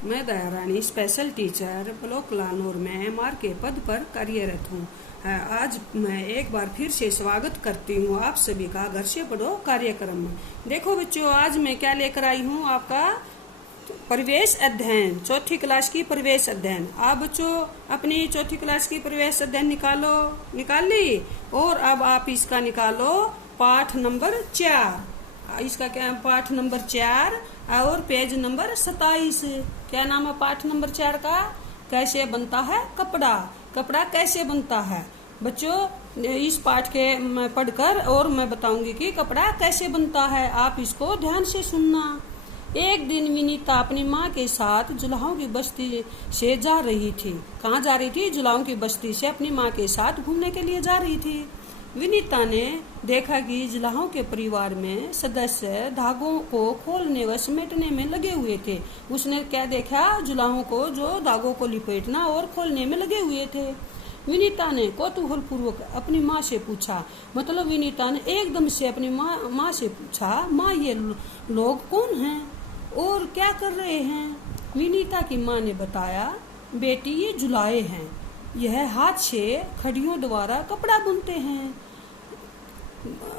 मैं दया रानी special teacher block लानौर में MR के पद पर कार्यरत हूँ। आज मैं एक बार फिर से स्वागत करती हूँ आप सभी का घर से पढ़ो कार्यक्रम में। देखो बच्चों, आज मैं क्या लेकर आई हूँ, आपका परिवेश अध्ययन, चौथी क्लास की परिवेश अध्ययन। आप बच्चों अपनी चौथी क्लास की परिवेश अध्ययन निकाल ली। और अब आप इसका निकालो पाठ नंबर 4। इसका क्या, पाठ नंबर 4 और पेज नंबर 27। क्या नाम है पाठ नंबर 4 का? कैसे बनता है कपड़ा। कपड़ा कैसे बनता है बच्चों, इस पाठ के मैं पढ़कर और मैं बताऊंगी कि कपड़ा कैसे बनता है। आप इसको ध्यान से सुनना। एक दिन विनीता अपनी माँ के साथ जुलाहों की बस्ती से जा रही थी। कहाँ जा रही थी? जुलाहों की बस्ती से अपनी माँ के साथ घूमने के लिए जा रही थी। विनीता ने देखा कि जुलाहों के परिवार में सदस्य धागों को खोलने व समेटने में लगे हुए थे। उसने क्या देखा? जुलाहों को जो धागों को लिपेटना और खोलने में लगे हुए थे। विनीता ने कौतूहल पूर्वक अपनी माँ से पूछा, मतलब विनीता ने एकदम से अपनी माँ से पूछा, माँ ये लोग कौन हैं और क्या कर रहे हैं? विनीता की माँ ने बताया, बेटी ये जुलाहे हैं, यह हाथ से खड़ियों द्वारा कपड़ा बुनते हैं।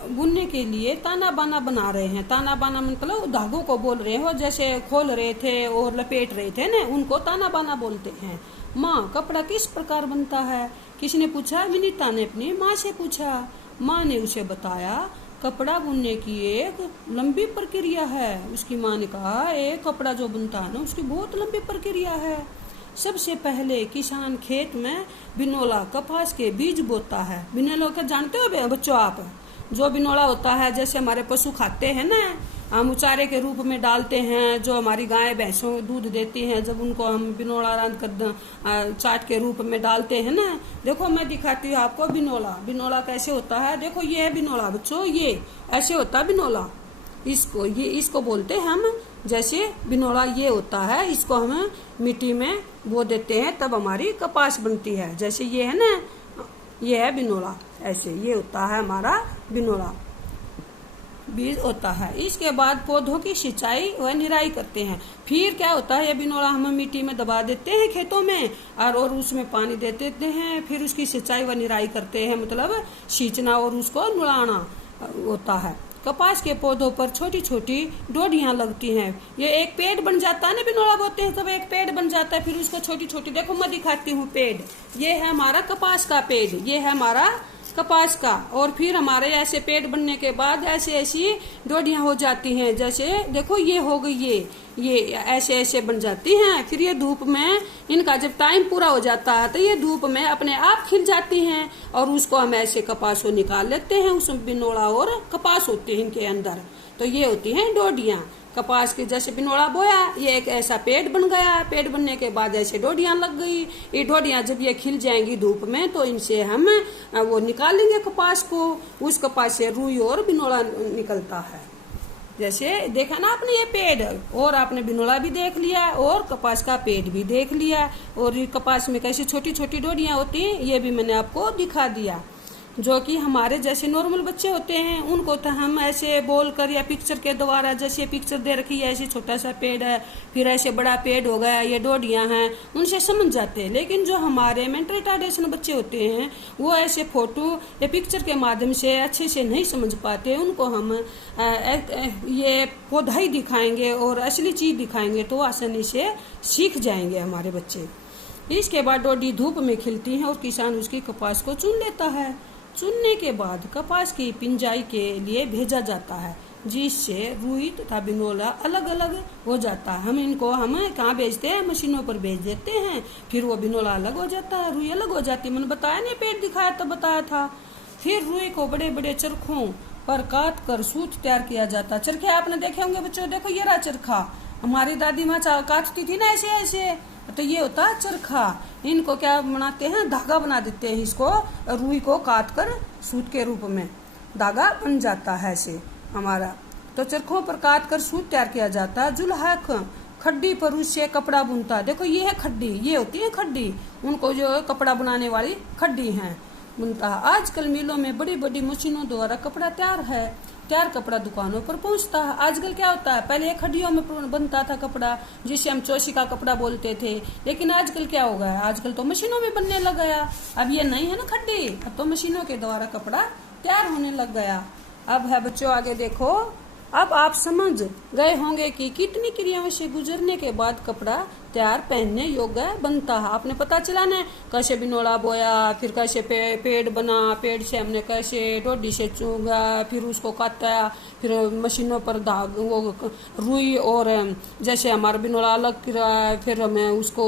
बुनने के लिए ताना बाना बना रहे हैं। ताना बाना मतलब धागों को बोल रहे हो, जैसे खोल रहे थे और लपेट रहे थे ना, उनको ताना बाना बोलते हैं। माँ, कपड़ा किस प्रकार बनता है? किसने पूछा? विनीता ने अपनी माँ से पूछा। माँ ने उसे बताया, कपड़ा बुनने की एक लंबी प्रक्रिया है। उसकी माँ ने कहा, एक कपड़ा जो बनता है ना, उसकी बहुत लंबी प्रक्रिया है। सबसे पहले किसान खेत में बिनोला कपास के बीज बोता है। बिनोला का जानते हो बच्चों आप? जो बिनोला होता है, जैसे हमारे पशु खाते हैं ना, हम चारे के रूप में डालते हैं। जो हमारी गाय भैंसों दूध देती हैं, जब उनको हम बिनोला रांध कर चाट के रूप में डालते हैं ना। देखो मैं दिखाती हूँ आपको बिनोला। बिनोला कैसे होता है, देखो ये है बिनोला बच्चों, ये ऐसे होता है बिनोला। इसको बोलते हैं हम, जैसे बिनोला ये होता है, इसको हम मिट्टी में बो देते हैं तब हमारी कपास बनती है। जैसे ये है ना, ये है बिनोला, ऐसे ये होता है हमारा बिनोला, बीज होता है। इसके बाद पौधों की सिंचाई व निराई करते हैं। फिर क्या होता है, ये बिनोला हम मिट्टी में दबा देते हैं खेतों में और उसमें पानी दे देते हैं। फिर उसकी सिंचाई व निराई करते हैं, मतलब सींचना और उसको नुड़ाना होता है। कपास के पौधों पर छोटी छोटी डोडियां लगती हैं। ये एक पेड़ बन जाता है ना, बिनोला बोते हैं तब एक पेड़ बन जाता है। फिर उसको छोटी छोटी, देखो मैं दिखाती हूँ पेड़। ये है हमारा कपास का पेड़, ये है हमारा कपास का। और फिर हमारे ऐसे पेड़ बनने के बाद ऐसी ऐसी डोडियां हो जाती हैं। जैसे देखो ये हो गई, ये ऐसे ऐसे बन जाती हैं। फिर ये धूप में, इनका जब टाइम पूरा हो जाता है तो ये धूप में अपने आप खिल जाती हैं और उसको हम ऐसे कपास को निकाल लेते हैं। उसमें बिनोला और कपास होते हैं इनके अंदर। तो ये होती हैं डोडियां। कपास के जैसे बिनोला बोया, ये एक ऐसा पेड़ बन गया। पेड़ बनने के बाद ऐसे डोडियां लग गई। ये डोडियां जब ये खिल जाएंगी धूप में तो इनसे हम वो निकालेंगे कपास को। उस कपास से रुई और बिनोला निकलता है। जैसे देखा ना आपने ये पेड़, और आपने बिनोला भी देख लिया और कपास का पेड़ भी देख लिया। और ये कपास में कैसी छोटी छोटी डोडियां होती हैं, ये भी मैंने आपको दिखा दिया। जो कि हमारे जैसे नॉर्मल बच्चे होते हैं उनको तो हम ऐसे बोल कर या पिक्चर के द्वारा, जैसे पिक्चर दे रखी है, ऐसे छोटा सा पेड़ है, फिर ऐसे बड़ा पेड़ हो गया, ये डोडियां हैं, उनसे समझ जाते हैं। लेकिन जो हमारे मेंटल रिटार्डेशन बच्चे होते हैं वो ऐसे फोटो या पिक्चर के माध्यम से अच्छे से नहीं समझ पाते। उनको हम ये पौधा ही दिखाएंगे और असली चीज दिखाएंगे तो आसानी से सीख जाएंगे हमारे बच्चे। इसके बाद डोडी धूप में खिलती है और किसान उसकी कपास को चुन लेता है। चुनने के बाद कपास की पिंजाई के लिए भेजा जाता है, जिससे रुई तथा बिनोला अलग अलग हो जाता है। हम कहाँ भेजते हैं? मशीनों पर भेज देते हैं। फिर वो बिनोला अलग हो जाता है, रुई अलग हो जाती है। मैंने बताया नहीं, पेड़ दिखाया तो बताया था। फिर रुई को बड़े बड़े चरखों पर काट कर सूत तैयार किया जाता है। चरखे आपने देखे होंगे बच्चों, देखो ये रहा चरखा। हमारी दादी माँ काटती थी ना ऐसे ऐसे, तो ये होता है चरखा। इनको क्या बनाते हैं? धागा बना देते हैं। इसको रुई को काट कर सूत के रूप में धागा बन जाता है ऐसे हमारा। तो चरखों पर काट कर सूत तैयार किया जाता है। जुल्हा खड्डी पर उससे कपड़ा बुनता है। देखो ये है खड्डी, ये होती है खड्डी, उनको जो कपड़ा बनाने वाली खड्डी है बुनता है। आजकल मिलों में बड़ी बड़ी मशीनों द्वारा कपड़ा तैयार है। तैयार कपड़ा दुकानों पर पहुंचता है। आजकल क्या होता है, पहले एक हड्डियों में बनता था कपड़ा जिसे हम चौशी का कपड़ा बोलते थे, लेकिन आजकल क्या हो गया, आजकल तो मशीनों में बनने लग गया। अब ये नहीं है ना खड्डी, अब तो मशीनों के द्वारा कपड़ा तैयार होने लग गया। अब है बच्चों आगे देखो, अब आप समझ गए होंगे कि कितनी क्रियाओं से गुजरने के बाद कपड़ा तैयार पहनने योग्य बनता है। आपने पता चला ना, कैसे बिनोला बोया, फिर कैसे पेड़ बना, पेड़ से हमने कैसे डोडी से चूंगा, फिर उसको काटा, फिर मशीनों पर दाग वो रुई, और जैसे हमारा बिनोला अलग किया, फिर हमें उसको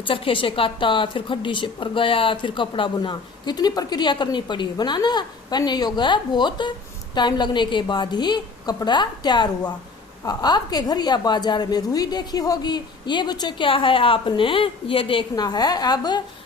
चरखे से काटा, फिर खड्डी से पर गया, फिर कपड़ा बना। कितनी प्रक्रिया करनी पड़ी, बनाना पहनने योग्य बहुत टाइम लगने के बाद ही कपड़ा तैयार हुआ। आपके घर या बाजार में रुई देखी होगी। ये बच्चों क्या है, आपने ये देखना है।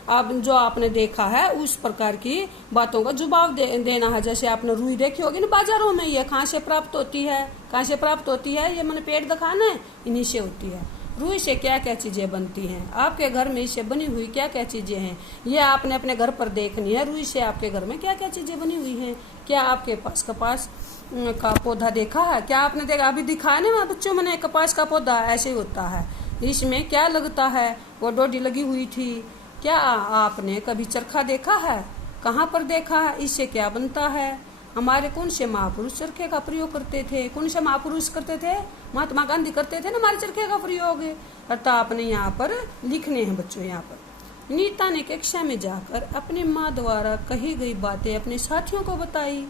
अब जो आपने देखा है उस प्रकार की बातों का जवाब देना है। जैसे आपने रुई देखी होगी ना बाजारों में, ये कहाँ से प्राप्त होती है, कहाँ से प्राप्त होती है, ये मैंने पेड़ दिखाना है, इन्हीं से होती है। रुई से क्या क्या चीजें बनती हैं, आपके घर में इससे बनी हुई क्या क्या चीजें हैं, ये आपने अपने घर पर देखनी है। रुई से आपके घर में क्या क्या चीजें बनी हुई हैं। क्या आपके पास कपास का पौधा देखा है, क्या आपने देखा, अभी दिखाया ना बच्चों मैंने, कपास का पौधा ऐसे होता है। इसमें क्या लगता है, वो डोडी लगी हुई थी। क्या आपने कभी चरखा देखा है, कहाँ पर देखा है, इससे क्या बनता है। हमारे कौन से महापुरुष चरखे का प्रयोग करते थे, कौन से महापुरुष करते थे, महात्मा गांधी करते थे ना हमारे चरखे का प्रयोग। अर्थात आपने यहाँ पर लिखने हैं बच्चों। यहाँ पर नीता ने कक्षा में जाकर अपनी माँ द्वारा कही गई बातें अपने साथियों को बताई।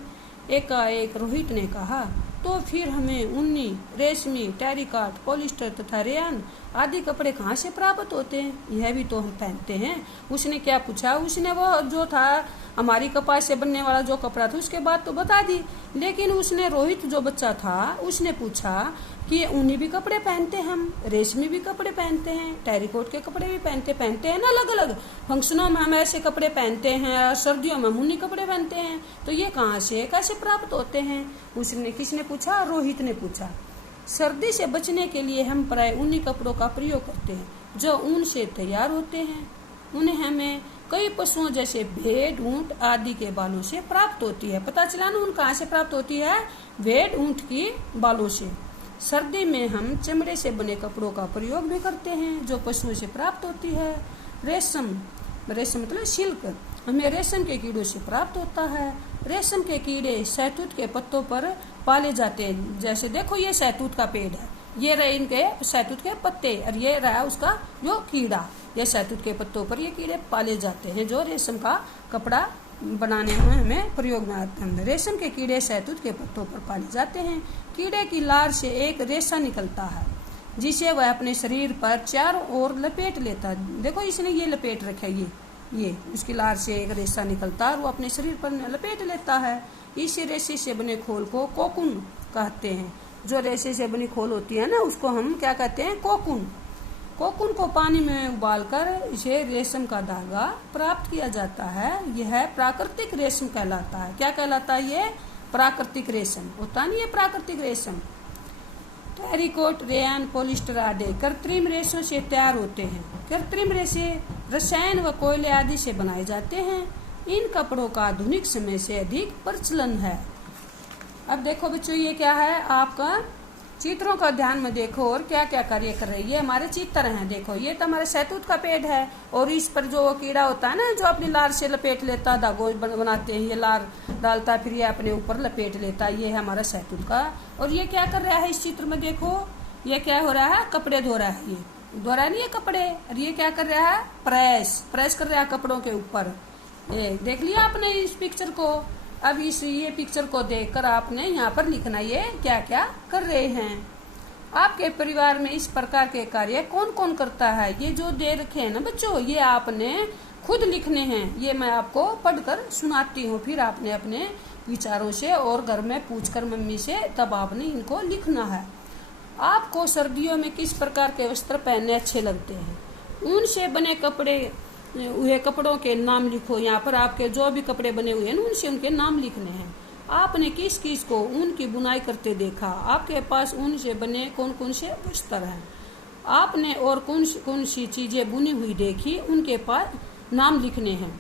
एकाएक रोहित ने कहा, तो फिर हमें ऊनी, रेशमी, टेरिकॉट, पॉलिस्टर तथा रेयन आदि कपड़े कहाँ से प्राप्त होते हैं, यह भी तो हम पहनते हैं। उसने क्या पूछा, उसने वो जो था हमारी कपास से बनने वाला जो कपड़ा था उसके बाद तो बता दी, लेकिन उसने रोहित जो बच्चा था उसने पूछा कि ऊनी भी कपड़े पहनते हैं हम, रेशमी भी कपड़े पहनते हैं, टेरिकॉट के कपड़े भी पहनते हैं ना, अलग अलग फंक्शनों में हम ऐसे कपड़े पहनते हैं, सर्दियों में ऊनी कपड़े पहनते हैं, तो ये कहाँ से कैसे प्राप्त होते हैं। उसने किसने पूछा, रोहित ने पूछा। सर्दी से बचने के लिए हम प्राय ऊनी कपड़ों का प्रयोग करते हैं जो ऊन से तैयार होते हैं। उन्हें हमें कई पशुओं जैसे भेड़, ऊंट आदि के बालों से प्राप्त होती है। पता चला ना, ऊन कहाँ से प्राप्त होती है, भेड़ ऊंट की बालों से। सर्दी में हम चमड़े से बने कपड़ों का प्रयोग भी करते हैं जो पशुओं से प्राप्त होती है। रेशम मतलब सिल्क, हमें रेशम के कीड़ों से प्राप्त होता है। रेशम के कीड़े शहतूत के पत्तों पर पाले जाते हैं। जैसे देखो ये शहतूत का पेड़ है, ये रहे इनके शहतूत के पत्ते, और ये रहा उसका जो कीड़ा, ये शहतूत के पत्तों पर ये कीड़े पाले जाते हैं जो रेशम का कपड़ा बनाने में हमें प्रयोग में आते हैं। रेशम के कीड़े शहतूत के पत्तों पर पाले जाते हैं। कीड़े की लार से एक रेशा निकलता है जिसे वह अपने शरीर पर चारों ओर लपेट लेता है। देखो इसने ये लपेट रखा है, ये उसकी लार से एक रेशा निकलता है और वो अपने शरीर पर लपेट लेता है। इस रेशे से बने खोल को कोकुन कहते हैं। जो रेशे से बनी खोल होती है ना उसको हम क्या कहते हैं, कोकुन। कोकुन को पानी में उबालकर इसे रेशम का धागा प्राप्त किया जाता है। यह प्राकृतिक रेशम कहलाता है। क्या कहलाता है, ये प्राकृतिक रेशम होता नहीं, ये प्राकृतिक रेशम। टेरिकॉट, रेयन, पॉलिस्टर आदि कृत्रिम रेशों से तैयार होते हैं। कृत्रिम रेशे रसायन व कोयले आदि से बनाए जाते हैं। इन कपड़ों का आधुनिक समय से अधिक प्रचलन है। अब देखो बच्चों, ये क्या है, आपका चित्रों का ध्यान में देखो और क्या क्या कार्य कर रही है। हमारे चित्र हैं, देखो ये तो हमारे शहतूत का पेड़ है और इस पर जो कीड़ा होता है ना जो अपनी लार से लपेट लेता, धागों बनाते हैं, ये लार डालता है फिर ये अपने ऊपर लपेट लेता है, ये है हमारा शहतूत का। और ये क्या कर रहा है इस चित्र में, देखो ये क्या हो रहा है, कपड़े धो रहा है, ये धो रहा है नहीं ये कपड़े, और ये क्या कर रहा है, प्रेस कर रहा है कपड़ों के ऊपर। ये देख लिया आपने इस पिक्चर को। अब ये पिक्चर को देखकर आपने यहाँ पर लिखना ये क्या क्या कर रहे हैं। आपके परिवार में इस प्रकार के कार्य कौन कौन करता है, ये जो दे रखे हैं ना बच्चों, ये आपने खुद लिखने हैं। ये मैं आपको पढ़कर सुनाती हूँ, फिर आपने अपने विचारों से और घर में पूछकर मम्मी से तब आपने इनको लिखना है। आपको सर्दियों में किस प्रकार के वस्त्र पहनने अच्छे लगते हैं। ऊन से बने कपड़े हुए कपड़ों के नाम लिखो। यहाँ पर आपके जो भी कपड़े बने हुए हैं उनसे उनके नाम लिखने हैं। आपने किस किस को ऊन की बुनाई करते देखा। आपके पास ऊन से बने कौन कौन से वस्त्र हैं। आपने और कौन सी चीजें बुनी हुई देखी, उनके पास नाम लिखने हैं।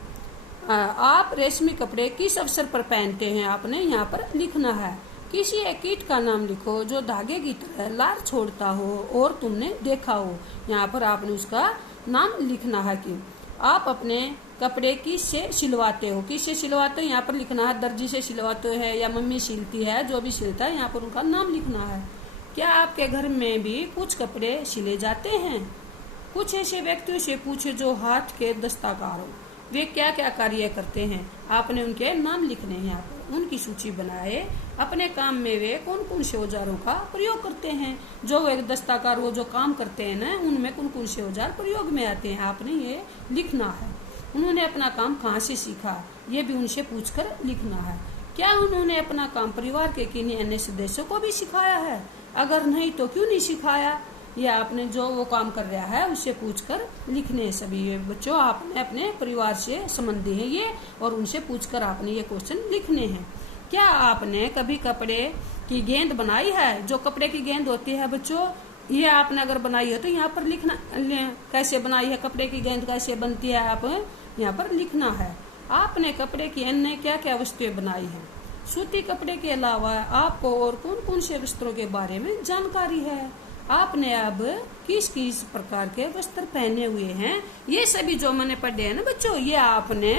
आप रेशमी कपड़े किस अवसर पर पहनते हैं, आपने यहाँ पर लिखना है। किसी एक कीट का नाम लिखो जो धागे की तरह लार छोड़ता हो और तुमने देखा हो। यहाँ पर आपने उसका नाम लिखना है कि आप अपने कपड़े किससे सिलवाते हो, किससे सिलवाते हो यहाँ पर लिखना है। दर्जी से सिलवाते हैं या मम्मी सिलती है, जो भी सिलता है यहाँ पर उनका नाम लिखना है। क्या आपके घर में भी कुछ कपड़े सिले जाते हैं? कुछ ऐसे व्यक्तियों से पूछे जो हाथ के दस्तकार हो, वे क्या क्या कार्य करते हैं। आपने उनके नाम लिखने हैं। यहाँ पर उनकी सूची बनाए। अपने काम में वे कौन कौन से औजारों का प्रयोग करते हैं। जो एक दस्तकार वो जो काम करते हैं ना, उनमें कौन कौन से औजार प्रयोग में आते हैं, आपने ये लिखना है। उन्होंने अपना काम कहाँ से सीखा, ये भी उनसे पूछकर लिखना है। क्या उन्होंने अपना काम परिवार के किन्हीं अन्य सदस्यों को भी सिखाया है? अगर नहीं तो क्यों नहीं सिखाया? या आपने जो वो काम कर रहा है उससे पूछकर लिखने हैं सभी ये बच्चों। आपने अपने परिवार से संबंधी है ये, और उनसे पूछकर आपने ये क्वेश्चन लिखने हैं। क्या आपने कभी कपड़े की गेंद बनाई है? जो कपड़े की गेंद होती है बच्चों, ये आपने अगर बनाई है तो यहाँ पर लिखना कैसे बनाई है, कपड़े की गेंद कैसे बनती है, आप यहाँ पर लिखना है। आपने कपड़े की अन्य क्या क्या वस्तुएं बनाई है? सूती कपड़े के अलावा आपको और कौन कौन से वस्त्रों के बारे में जानकारी है? आपने अब किस किस प्रकार के वस्त्र पहने हुए हैं, ये सभी जो मैंने पढ़े हैं ना बच्चों, ये आपने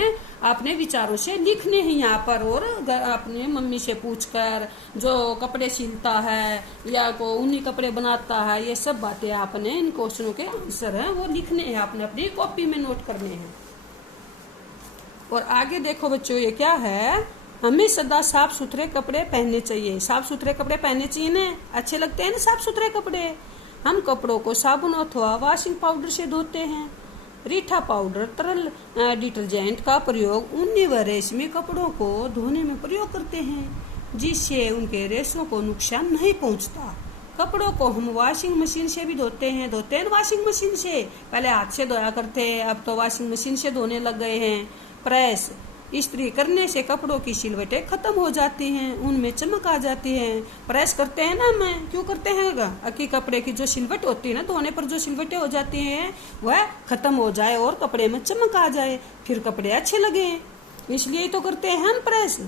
अपने विचारों से लिखने हैं यहाँ पर। और अपने मम्मी से पूछकर, जो कपड़े सिलता है या को ऊनी कपड़े बनाता है, ये सब बातें आपने इन क्वेश्चनों के आंसर हैं वो लिखने हैं, आपने अपनी कॉपी में नोट करने हैं। और आगे देखो बच्चों, ये क्या है, हमें सदा साफ सुथरे कपड़े पहनने चाहिए। साफ सुथरे कपड़े पहनने चाहिए ना, अच्छे लगते हैं ना साफ सुथरे कपड़े। हम कपड़ों को साबुन अथवा वॉशिंग पाउडर से धोते हैं। रीठा पाउडर तरल डिटर्जेंट का प्रयोग ऊनी व रेशमी कपड़ों को धोने में प्रयोग करते हैं, जिससे उनके रेशों को नुकसान नहीं पहुंचता। कपड़ों को हम वॉशिंग मशीन से भी धोते हैं वॉशिंग मशीन से। पहले हाथ से धोया करते हैं, अब तो वॉशिंग मशीन से धोने लग गए हैं। प्रेस इस्त्री करने से कपड़ों की सिलवटें खत्म हो जाती हैं, उनमें चमक आ जाती है। प्रेस करते हैं ना, मैं क्यों करते हैं कि कपड़े की जो सिलवट होती है ना, धोने पर जो सिलवटें हो जाती हैं वह खत्म हो जाए और कपड़े में चमक आ जाए, फिर कपड़े अच्छे लगे, इसलिए तो करते हैं हम प्रेस।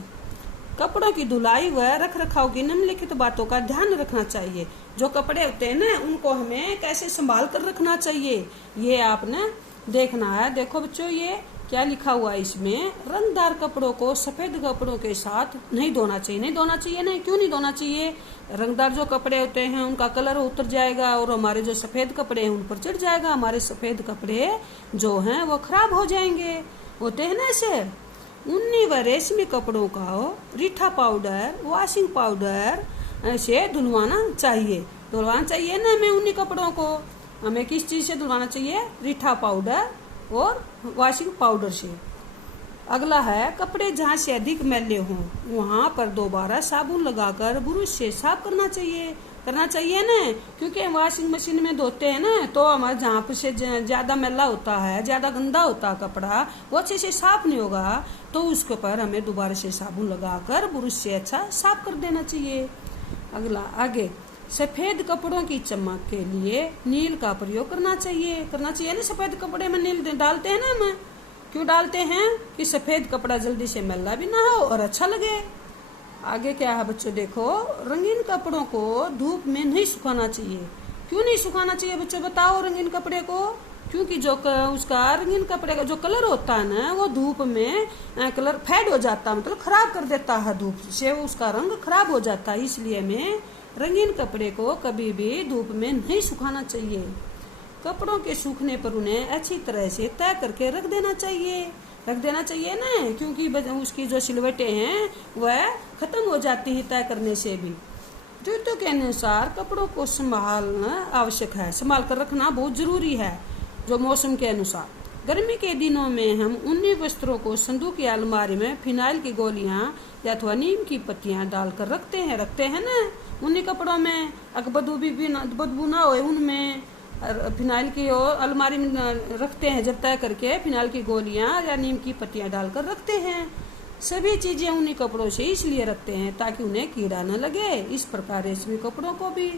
कपड़ों की धुलाई व रख रखाव की निम्नलिखित बातों का ध्यान रखना चाहिए। जो कपड़े होते हैं ना, उनको हमें कैसे संभाल कर रखना चाहिए, ये आपने देखना है। देखो बच्चों, ये क्या लिखा हुआ है इसमें, रंगदार कपड़ों को सफेद कपड़ों के साथ नहीं धोना चाहिए। नहीं धोना चाहिए ना, क्यों नहीं धोना चाहिए? रंगदार जो कपड़े होते हैं उनका कलर उतर जाएगा और हमारे जो सफेद कपड़े हैं उन पर चढ़ जाएगा। हमारे सफेद कपड़े जो हैं वो खराब हो जाएंगे, होते हैं ना ऐसे। ऊनी व रेशमी कपड़ों का रीठा पाउडर, वॉशिंग पाउडर से धुलवाना चाहिए। धुलवाना चाहिए ना हमें ऊनी कपड़ों को। हमें किस चीज से धुलवाना चाहिए? रीठा पाउडर और वॉशिंग पाउडर से। अगला है, कपड़े जहाँ से अधिक मैले हों वहां पर दोबारा साबुन लगाकर ब्रश से साफ करना चाहिए ना, क्योंकि वॉशिंग मशीन में धोते हैं ना, तो हमारे जहाँ पर से ज्यादा मैला होता है, ज्यादा गंदा होता है कपड़ा, वो अच्छे से साफ नहीं होगा, तो उसके ऊपर हमें दोबारा से साबुन लगाकर ब्रश से अच्छा साफ कर देना चाहिए। अगला आगे, सफेद कपड़ों की चमक के लिए नील का प्रयोग करना चाहिए ना। सफेद कपड़े में नील डालते हैं ना हम, क्यों डालते हैं? कि सफेद कपड़ा जल्दी से मैला भी ना हो और अच्छा लगे। आगे क्या है बच्चों, देखो, रंगीन कपड़ों को धूप में नहीं सुखाना चाहिए। क्यों नहीं सुखाना चाहिए बच्चों, बताओ रंगीन कपड़े को? क्योंकि जो उसका रंगीन कपड़े का जो कलर होता है ना, वो धूप में कलर फेड हो जाता है, मतलब खराब कर देता है, धूप से उसका रंग खराब हो जाता है। इसलिए हमें रंगीन कपड़े को कभी भी धूप में नहीं सुखाना चाहिए। कपड़ों के सूखने पर उन्हें अच्छी तरह से तय करके रख देना चाहिए ना, क्योंकि उसकी जो सिलवटें हैं वह खत्म हो जाती है तय करने से भी। ऋतु के अनुसार कपड़ों को संभालना आवश्यक है, संभाल कर रखना बहुत जरूरी है। जो मौसम के अनुसार, गर्मी के दिनों में हम ऊनी वस्त्रों को संदूक या अलमारी में फिनाइल की गोलियां या अथवा नीम की पत्तियां डालकर रखते हैं ना। ऊनी कपड़ों में बदबू ना हो, उनमें फिनाइल की अलमारी में रखते हैं, जब तय करके फिनाइल की गोलियां या नीम की पत्तियां डालकर रखते हैं। सभी चीजें ऊनी कपड़ों से इसलिए रखते हैं ताकि उन्हें कीड़ा न लगे। इस प्रकार रेशमी कपड़ों को भी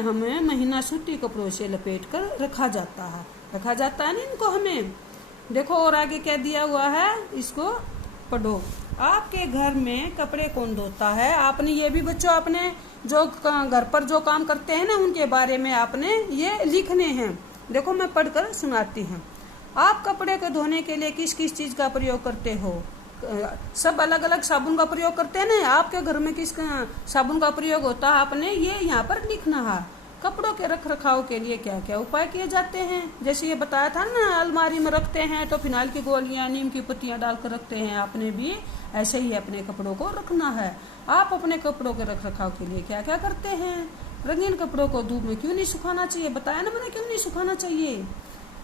हमें महीना सूती कपड़ों से लपेट कर रखा जाता है ना इनको हमें। देखो और आगे क्या दिया हुआ है, इसको पढ़ो। आपके घर में कपड़े कौन धोता है? आपने ये भी बच्चों अपने जो घर पर जो काम करते हैं ना उनके बारे में आपने ये लिखने हैं। देखो मैं पढ़कर सुनाती हूँ। आप कपड़े को धोने के लिए किस किस चीज का प्रयोग करते हो? सब अलग अलग साबुन का प्रयोग करते हैं ना। आपके घर में किस साबुन का प्रयोग होता है आपने ये यहाँ पर लिखना है। कपड़ों के रख रखाव के लिए क्या क्या उपाय किए जाते हैं? जैसे ये बताया था ना, अलमारी में रखते हैं तो फिनाइल की गोलियां, नीम की पत्तियां डालकर रखते हैं। आपने भी ऐसे ही अपने कपड़ों को रखना है। आप अपने कपड़ों के रख रखाव के लिए क्या क्या करते हैं? रंगीन कपड़ों को धूप में क्यों नहीं सुखाना चाहिए? बताया ना मैंने, क्यों नहीं सुखाना चाहिए।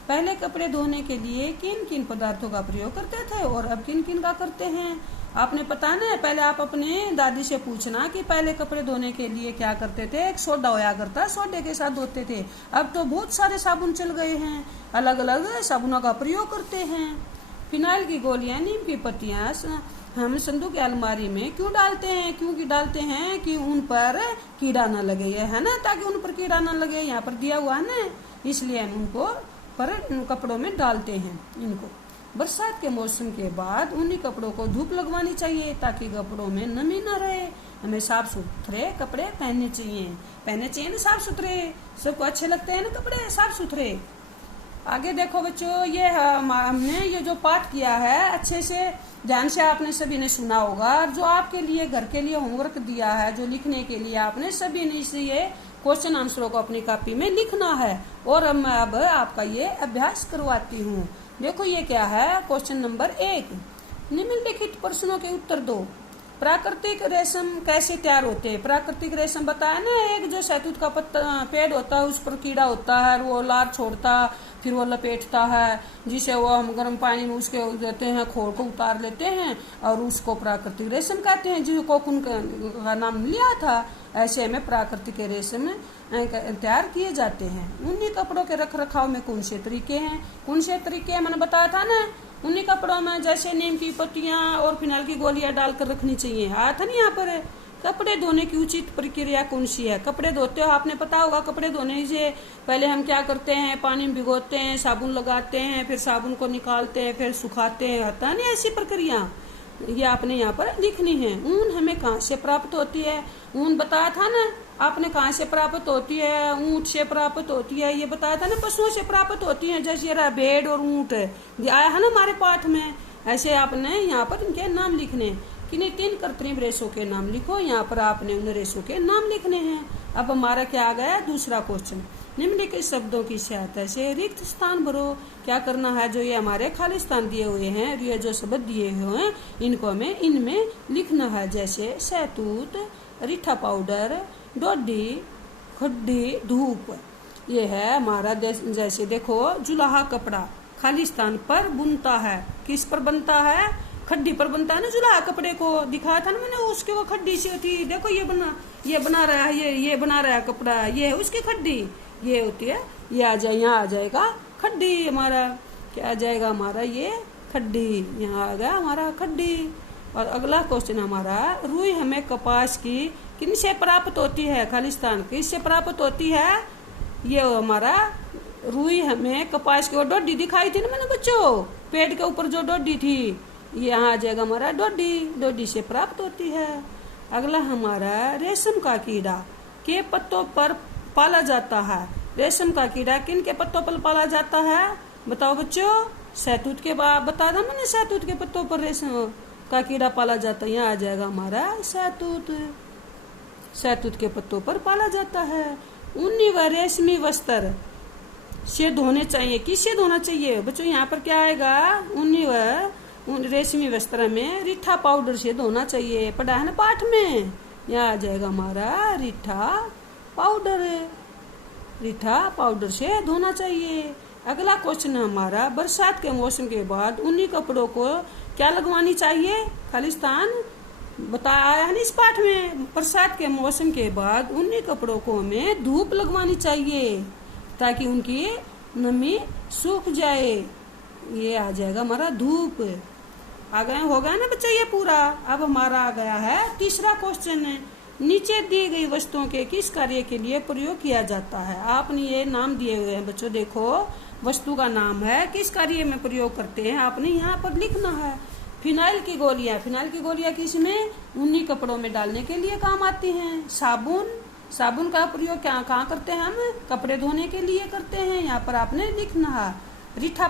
पहले कपड़े धोने के लिए किन किन पदार्थों का प्रयोग करते थे और अब किन किन का करते हैं? आपने पता ना, पहले आप अपने दादी से पूछना कि पहले कपड़े धोने के लिए क्या करते थे। एक सोडा होया करता, सोडे के साथ धोते थे। अब तो बहुत सारे साबुन चल गए हैं, अलग अलग साबुनों का प्रयोग करते हैं। फिनाइल की गोलियां, नीम की पत्तियां हम संदूक की अलमारी में क्यों डालते हैं? क्योंकि डालते हैं कि उन पर कीड़ा न लगे, है ना, ताकि उन पर कीड़ा न लगे। यहाँ पर दिया हुआ है ना, इसलिए हम उनको पर कपड़ों में डालते हैं इनको। बरसात के मौसम के बाद उन्हीं कपड़ों को धूप लगवानी चाहिए ताकि कपड़ों में नमी न रहे। हमें साफ सुथरे कपड़े पहनने चाहिए ना, साफ सुथरे। सबको अच्छे लगते हैं ना कपड़े साफ सुथरे। आगे देखो बच्चों, ये हमने ये जो पाठ किया है अच्छे से ध्यान से आपने सभी ने सुना होगा। और जो आपके लिए घर के लिए होमवर्क दिया है, जो लिखने के लिए आपने सभी ने इसे ये क्वेश्चन आंसरों को अपनी कॉपी में लिखना है। और मैं अब आपका ये अभ्यास करवाती हूँ। देखो ये क्या है, क्वेश्चन नंबर 1। निम्नलिखित प्रश्नों के उत्तर दो। प्राकृतिक रेशम कैसे तैयार होते हैं? प्राकृतिक रेशम बताया ना, एक जो शहतूत का पेड़ होता है उस पर कीड़ा होता है, वो लार छोड़ता, फिर वो लपेटता है, जिसे वो हम गर्म पानी में उसके देते हैं, खोल को उतार लेते हैं और उसको प्राकृतिक रेशम कहते हैं। जो कोकुन का नाम लिया था, ऐसे में प्राकृतिक रेशम तैयार किए जाते हैं। उन्हीं कपड़ों के रख रखाव में कौन से तरीके हैं? कौन से तरीके मैंने बताया था ना, उन्हीं कपड़ों में जैसे नीम की पत्तियां और फिनाइल की गोलियां डालकर रखनी चाहिए। आया था नहीं यहाँ पर। कपड़े धोने की उचित प्रक्रिया कौन सी है? कपड़े धोते हो आपने पता होगा। कपड़े धोने से पहले हम क्या करते हैं? पानी में भिगोते हैं, साबुन लगाते हैं, फिर साबुन को निकालते हैं, फिर सुखाते हैं, होता है ना ऐसी प्रक्रिया। ये आपने यहाँ पर लिखनी है। ऊन हमें कहाँ से प्राप्त होती है? ऊन बताया था ना आपने, कहाँ से प्राप्त होती है? ऊंट से प्राप्त होती है, ये बताया था ना। पशुओं से प्राप्त होती है, जैसे ये भेड़ और ऊंट आया है ना हमारे पाठ में। ऐसे आपने यहाँ पर इनके नाम लिखने। किन्हीं 3 कृत्रिम रेशों के नाम लिखो। यहाँ पर आपने उन रेशों के नाम लिखने हैं। अब हमारा क्या आ गया? दूसरा क्वेश्चन। निम्नलिखित शब्दों की सहायता से रिक्त स्थान भरो। क्या करना है? जो ये हमारे खाली स्थान दिए हुए हैं, ये जो शब्द दिए हुए हैं, इनको हमें इनमें लिखना है। जैसे शहतूत, रीठा पाउडर, डोडी, खड्डी, धूप। ये है हमारा। जैसे देखो, जुलाहा कपड़ा खाली स्थान पर बुनता है। किस पर बनता है? खड्डी पर बनता है ना। जुलाहा कपड़े को दिखाया था ना मैंने, उसके वो खड्डी सी होती है। देखो ये बना रहा है, ये बना रहा है कपड़ा, ये है उसकी खड्डी, ये होती है। ये आ जाए, यहाँ आ जाएगा खड्डी। हमारा क्या आ जाएगा? हमारा ये खड्डी। यहाँ आ गया हमारा खड्डी। और अगला क्वेश्चन हमारा, रुई हमें कपास की किन से प्राप्त होती है? खालिस्तान किससे प्राप्त होती है? ये हमारा रुई हमें कपास की, और डोडी दिखाई थी ना मैंने बच्चों, पेड़ के ऊपर जो डोडी थी, ये यहाँ आ जाएगा हमारा डोडी से प्राप्त होती है। अगला हमारा, रेशम का कीड़ा के पत्तों पर पाला जाता है। रेशम का कीड़ा किन के पत्तों पर पाला जाता है? बताओ बच्चों। शहतूत के बता था मैंने, शहतूत के पत्तों पर रेशम का कीड़ा पाला जाता है। यहाँ आ जाएगा हमारा शहतूत के पत्तों पर पाला जाता है। ऊनी व रेशमी वस्त्र से धोने चाहिए। किससे धोना चाहिए बच्चों? यहाँ पर क्या आएगा? ऊनी व रेशमी वस्त्र में रीठा पाउडर से धोना चाहिए। पढ़ा है ना पाठ में। यहाँ आ जाएगा हमारा रीठा पाउडर से धोना चाहिए। अगला क्वेश्चन है हमारा, बरसात के मौसम के बाद उन्हीं कपड़ों को क्या लगवानी चाहिए? खालिस्तान बताया है ना इस पाठ में। बरसात के मौसम के बाद उन्हीं कपड़ों को हमें धूप लगवानी चाहिए ताकि उनकी नमी सूख जाए। ये आ जाएगा हमारा धूप। आ गए, हो गया ना बच्चा ये पूरा। अब हमारा आ गया है तीसरा क्वेश्चन है, नीचे दी गई वस्तुओं के किस कार्य के लिए प्रयोग किया जाता है? आपने ये नाम दिए हुए हैं बच्चों, देखो वस्तु का नाम है, किस कार्य में प्रयोग करते हैं आपने यहाँ पर लिखना है। फिनाइल की गोलियां किस में, ऊनी कपड़ों में डालने के लिए काम आती हैं। साबुन का प्रयोग कहाँ करते हैं हम, कपड़े धोने के लिए करते हैं। यहाँ पर आपने लिखना है। रीठा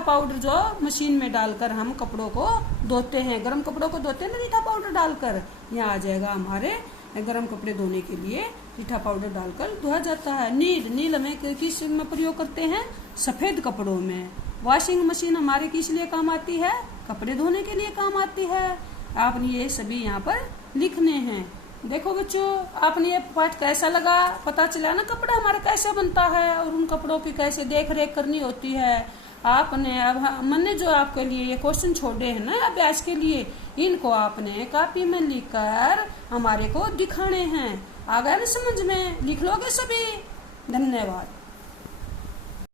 पाउडर जो मशीन में डालकर हम कपड़ों को धोते हैं, गर्म कपड़ों को धोते हैं ना रीठा पाउडर डालकर, यहाँ आ जाएगा हमारे गर्म कपड़े धोने के लिए रीठा पाउडर डालकर धोया जाता है। नील हमें किस में प्रयोग करते हैं, सफेद कपड़ों में। वॉशिंग मशीन हमारे किस लिए काम आती है, कपड़े धोने के लिए काम आती है। आपने ये सभी यहाँ पर लिखने हैं। देखो बच्चों, आपने ये पाठ कैसा लगा, पता चला ना कपड़ा हमारा कैसे बनता है और उन कपड़ों की कैसे देख रेख करनी होती है। आपने अब मैंने जो आपके लिए ये क्वेश्चन छोड़े हैं ना अभ्यास के लिए, इनको आपने कॉपी में लिखकर हमारे को दिखाने हैं। आ गया ना समझ में, लिख लोगे सभी। धन्यवाद।